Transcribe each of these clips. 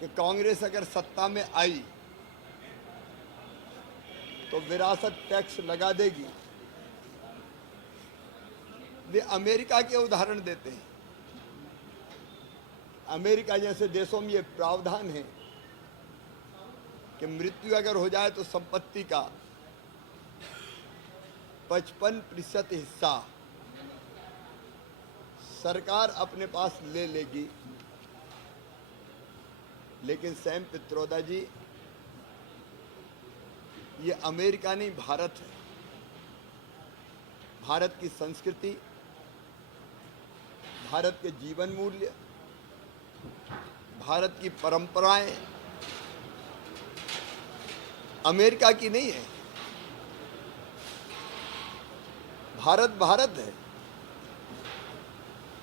कि कांग्रेस अगर सत्ता में आई तो विरासत टैक्स लगा देगी। वे अमेरिका के उदाहरण देते हैं। अमेरिका जैसे देशों में ये प्रावधान है कि मृत्यु अगर हो जाए तो संपत्ति का 55% हिस्सा सरकार अपने पास ले लेगी। लेकिन सैम पित्रोदा जी, ये अमेरिका नहीं, भारत है। भारत की संस्कृति, भारत के जीवन मूल्य, भारत की परंपराएं अमेरिका की नहीं है। भारत भारत है।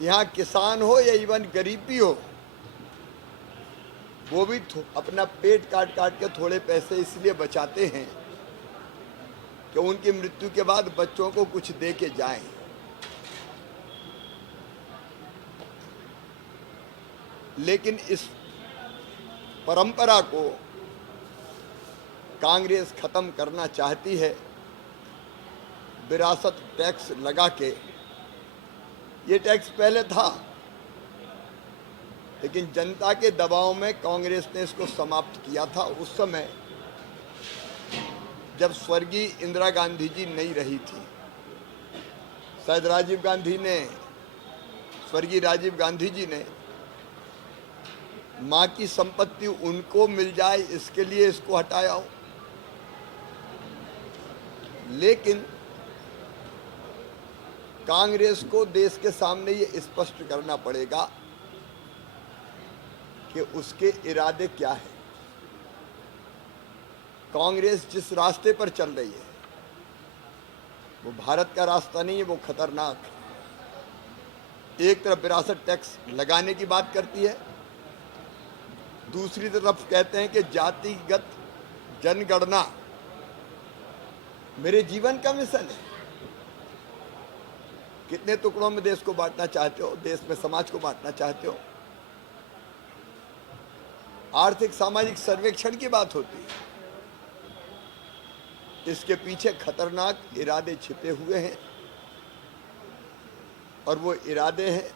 यहाँ किसान हो या इवन गरीबी हो, वो भी अपना पेट काट काट के थोड़े पैसे इसलिए बचाते हैं कि उनकी मृत्यु के बाद बच्चों को कुछ दे के जाएं। लेकिन इस परंपरा को कांग्रेस खत्म करना चाहती है विरासत टैक्स लगा के। ये टैक्स पहले था, लेकिन जनता के दबाव में कांग्रेस ने इसको समाप्त किया था। उस समय जब स्वर्गीय इंदिरा गांधी जी नहीं रही थी, शायद राजीव गांधी ने, स्वर्गीय राजीव गांधी जी ने मां की संपत्ति उनको मिल जाए इसके लिए इसको हटाया हो। लेकिन कांग्रेस को देश के सामने ये स्पष्ट करना पड़ेगा कि उसके इरादे क्या है। कांग्रेस जिस रास्ते पर चल रही है वो भारत का रास्ता नहीं है, वो खतरनाक है। एक तरफ विरासत टैक्स लगाने की बात करती है, दूसरी तरफ कहते हैं कि जातिगत जनगणना मेरे जीवन का मिशन है। कितने टुकड़ों में देश को बांटना चाहते हो? देश में समाज को बांटना चाहते हो? आर्थिक सामाजिक सर्वेक्षण की बात होती है। इसके पीछे खतरनाक इरादे छिपे हुए हैं, और वो इरादे हैं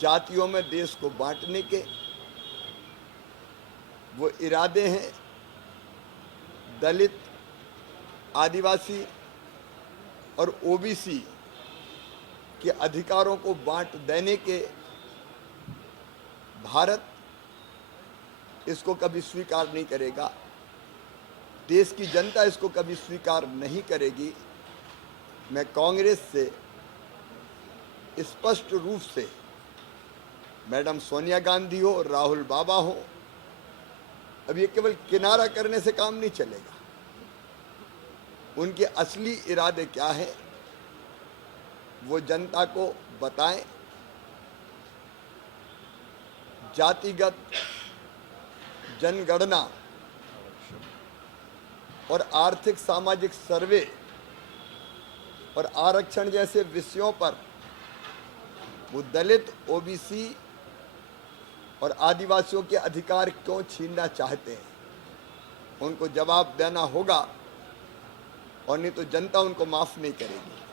जातियों में देश को बांटने के। वो इरादे हैं दलित, आदिवासी और ओबीसी के अधिकारों को बांट देने के। भारत इसको कभी स्वीकार नहीं करेगा, देश की जनता इसको कभी स्वीकार नहीं करेगी। मैं कांग्रेस से स्पष्ट रूप से, मैडम सोनिया गांधी हो, राहुल बाबा हो, अब ये केवल किनारा करने से काम नहीं चलेगा। उनके असली इरादे क्या है वो जनता को बताएं। जातिगत जनगणना और आर्थिक सामाजिक सर्वे और आरक्षण जैसे विषयों पर वो दलित, ओबीसी और आदिवासियों के अधिकार क्यों छीनना चाहते हैं, उनको जवाब देना होगा, और नहीं तो जनता उनको माफ नहीं करेगी।